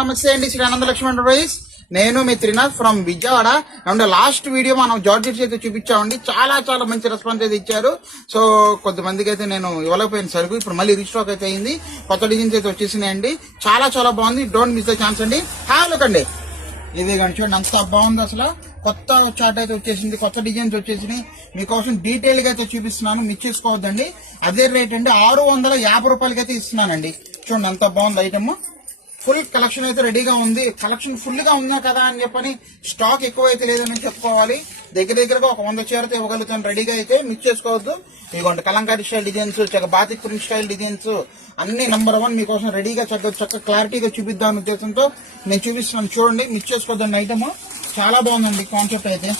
నమస్తే అండి, శ్రీ ఆనందలక్ష్మి ఎంటర్ప్రైజ్. నేను మీ Trinath from Vijayawada. And last video మనం జార్జెట్స్ అయితే చూపించామండి. చాలా చాలా మంచి రెస్పాన్స్ అయితే ఇచ్చారు. సో కొంతమందికి అయితే నేను ఇవ్వలేకపోయిన సరుకు ఇప్పుడు మళ్ళీ రీస్టాక్ అయితే అయింది. కొత్త డిజైన్స్ అయితే వచ్చేసినాయండి. చాలా చాలా బాగుంది. డోంట్ మిస్ ద ఛాన్స్ అండి. లుక్ అండి, ఇది కానీ చూడండి అంత బాగుంది. అసలు కొత్త చార్ట్ అయితే వచ్చేసింది, కొత్త డిజైన్స్ వచ్చేసినాయి. మీకోసం డీటెయిల్ గా అయితే చూపిస్తున్నాను, మిస్ చేసుకోవద్దండి. అదే రేట్ అండి, 650 రూపాయలకి అయితే ఇస్తున్నానండి. చూడండి అంత బాగుంది ఐటమ్. ఫుల్ కలెక్షన్ అయితే రెడీగా ఉంది. కలెక్షన్ ఫుల్ గా ఉందా కదా అని చెప్పని స్టాక్ ఎక్కువ అయితే లేదని చెప్పుకోవాలి. దగ్గరగా ఒక 100 చీరతో ఇవ్వగలుగుతాను రెడీగా అయితే, మిస్ చేసుకోవద్దు. ఇదిగోండి Kalamkari style designs, batik print style designs అన్ని నెంబర్ 1 మీకోసం రెడీగా చక్క క్లారిటీగా చూపిద్దాం ఉద్దేశంతో నేను చూపిస్తున్నాను. చూడండి, మిస్ చేసుకోవద్దండి. ఐటమ్ చాలా బాగుందండి కాన్సెప్ట్ అయితే.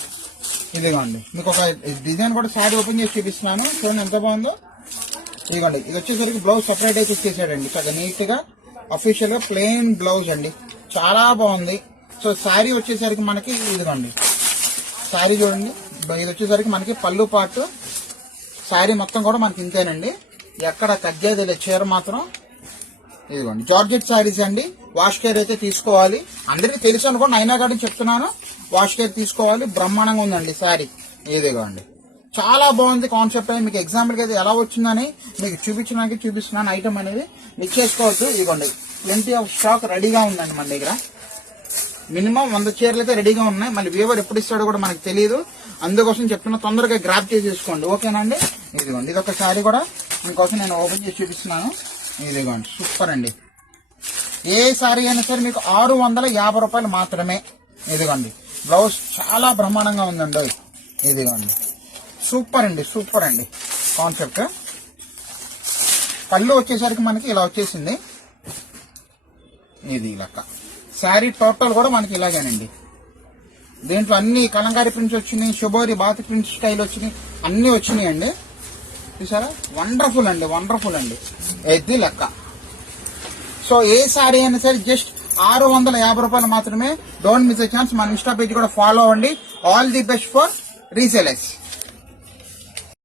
ఇదిగోండి మీకు ఒక డిజైన్ కూడా శారీ ఓపెన్ చేసి చూపిస్తున్నాను. చూడండి ఎంత బాగుందో. ఇదిగోండి ఇది వచ్చేసరికి బ్లౌజ్ సపరేట్ అయితే ఇచ్చేసాడండి, చక్కగా నీట్ గా అఫీషియల్ గా ప్లెయిన్ బ్లౌజ్ అండి. చాలా బాగుంది. సో శారీ వచ్చేసరికి మనకి ఇదిగోండి శారీ చూడండి. ఇది వచ్చేసరికి మనకి పళ్ళు పార్ట్, శారీ మొత్తం కూడా మనకి ఇంతేనండి. ఎక్కడ కట్ చేయలేదు చీర మాత్రం. ఇదిగోండి జార్జెట్ శారీస్ అండి. వాష్ కేర్ అయితే తీసుకోవాలి. అందరికీ తెలుసు అనుకోండి, అయినా కానీ చెప్తున్నాను, వాష్ కేర్ తీసుకోవాలి. బ్రహ్మాండంగా ఉందండి శారీ. ఇదిగోండి చాలా బాగుంది కాన్సెప్ట్. మీకు ఎగ్జాంపుల్ కి అయితే ఎలా వచ్చిందని మీకు చూపించడానికి చూపిస్తున్నాను. ఐటమ్ అనేది మిక్స్ చేసుకోవచ్చు. ఇదిగోండి ప్లెంటీ ఆఫ్ స్టాక్ రెడీగా ఉందండి మన దగ్గర. మినిమం 100 చీరలు అయితే రెడీగా ఉన్నాయి. మళ్ళీ వీవర్ ఎప్పుడు ఇస్తాడో కూడా మనకు తెలియదు, అందుకోసం చెప్తున్నా, తొందరగా గ్రాప్ చేసేసుకోండి. ఓకేనండి. ఇదిగోండి ఇదొక శారీ కూడా మీకోసం నేను ఓపెన్ చేసి చూపిస్తున్నాను. ఇదిగోండి సూపర్ అండి. ఏ శారీ అయినా సరే మీకు 650 రూపాయలు మాత్రమే. ఇదిగోండి బ్లౌజ్ చాలా బ్రహ్మాండంగా ఉందండి. ఇదిగోండి సూపర్ అండి, సూపర్ అండి కాన్సెప్ట్. పళ్ళు వచ్చేసరికి మనకి ఇలా వచ్చేసింది. ఇది లెక్క శారీ టోటల్ కూడా మనకి ఇలాగేనండి. దీంట్లో అన్ని కలంకారీ ప్రింట్స్ వచ్చినాయి, శుభోరి బాతి ప్రింట్ స్టైల్ వచ్చినాయి, అన్ని వచ్చినాయండి. చూసారా, వండర్ఫుల్ అండి, వండర్ఫుల్ అండి. ఇది లెక్క. సో ఏ శారీ అయినా సరే జస్ట్ 650 రూపాయలు మాత్రమే. Don't miss a chance. మన ఇన్స్టా పేజ్ కూడా ఫాలో అవ్వండి. All the best for resellers.